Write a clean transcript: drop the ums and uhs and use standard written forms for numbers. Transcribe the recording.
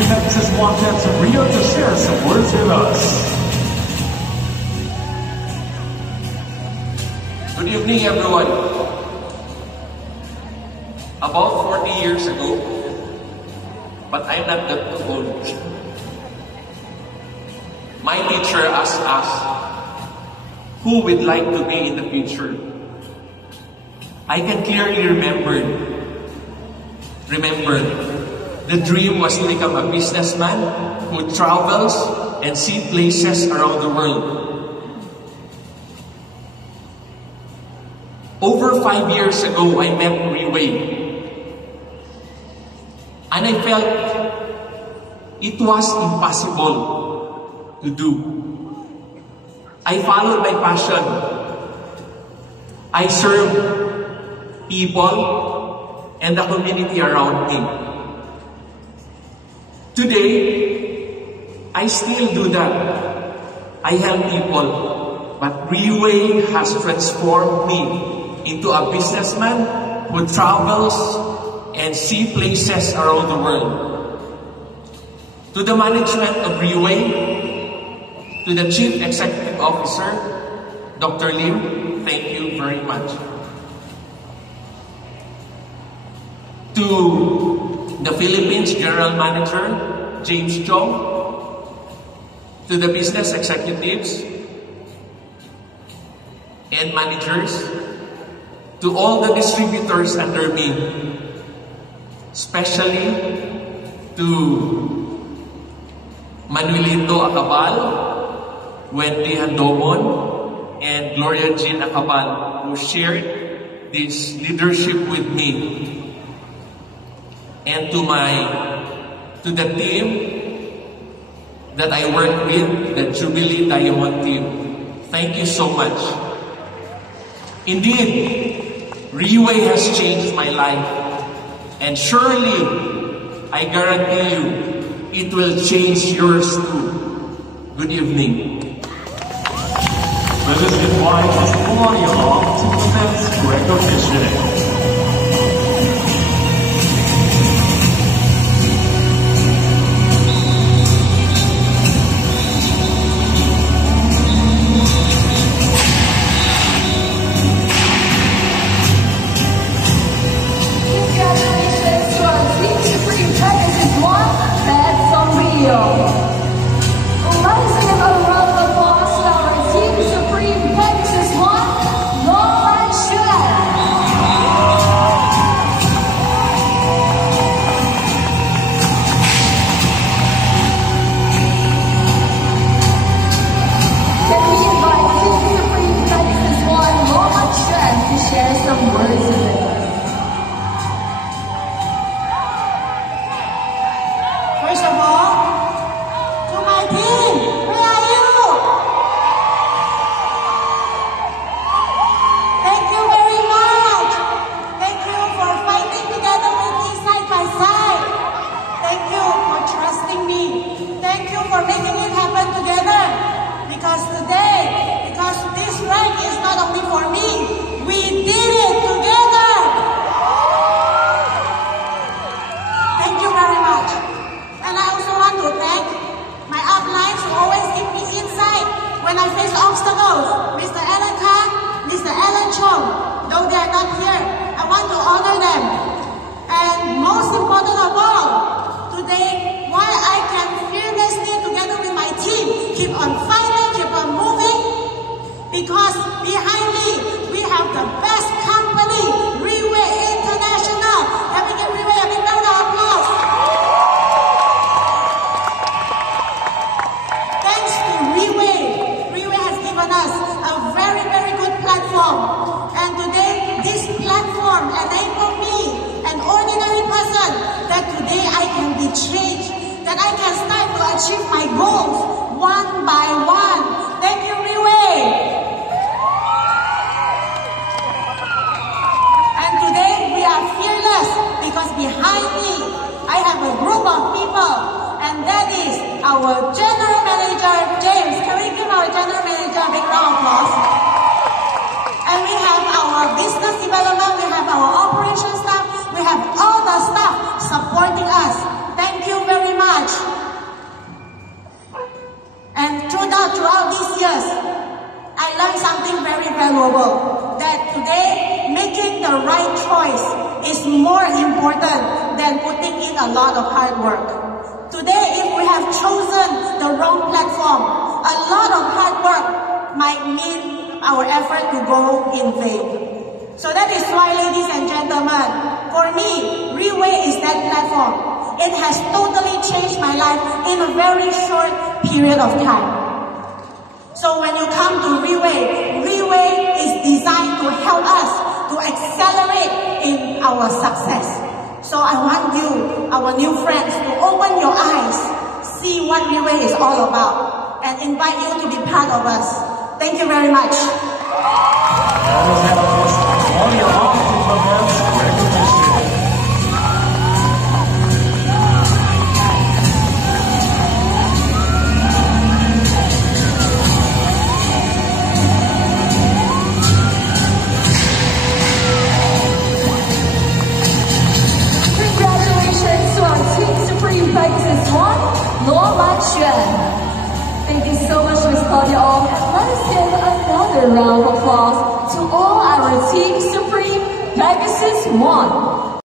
hearing that Mrs. Wong comes from Rio to share some words with us. Good evening, everyone. About 40 years ago, but I'm not that old, my teacher asked us who we'd like to be in the future. I can clearly remember the dream was to become a businessman who travels and see places around the world. Over 5 years ago, I met Riwei. And I felt it was impossible to do. I followed my passion. I served people and the community around me. Today, I still do that. I help people. But Riwei has transformed me into a businessman who travels and see places around the world. To the management of Riwei, to the Chief Executive Officer, Dr. Lim, thank you very much. To the Philippines General Manager, James Chong, to the business executives and managers, to all the distributors under me, especially to Manuelito Acabal, Wendy Handomon, and Gloria Jean Acabal, who shared this leadership with me. And to the team that I work with, the Jubilee Diamond team, thank you so much. Indeed, Riwei has changed my life, and surely, I guarantee you, it will change yours too. Good evening. Let us invite Ms. Melania Long to commence recognition. When I face obstacles, Mr. Alan Khan, Mr. Alan Chong, though they are not here, I want to honor them. And most important of all, today, while I can fearlessly, together with my team, keep on fighting, keep on moving, because behind me, we have the best company, Riwei International. Let me give Riwei a big round of applause. Thanks to Riwei, Riwei has given us a very, very good platform. And today, this platform enabled me, an ordinary person, that today I can be changed, that I can start to achieve my goals one by one. Thank you, Riwei. And today, we are fearless because behind me, I have a group of people, and that is our General Manager, James. Can we give our General Manager a big round of applause? And we have our business development, we have our operations staff, we have all the staff supporting us. Thank you very much. something very valuable, that today making the right choice is more important than putting in a lot of hard work. Today, if we have chosen the wrong platform, a lot of hard work might mean our effort to go in vain. So that is why, ladies and gentlemen, for me, Reway is that platform. It has totally changed my life in a very short period of time. So when you come to Reway, Reway is designed to help us to accelerate in our success. So I want you, our new friends, to open your eyes, see what Reway is all about, and invite you to be part of us. Thank you very much. Thank you so much, Ms. Claudia Ong. Let us give another round of applause to all our Team Supreme Pegasus 1.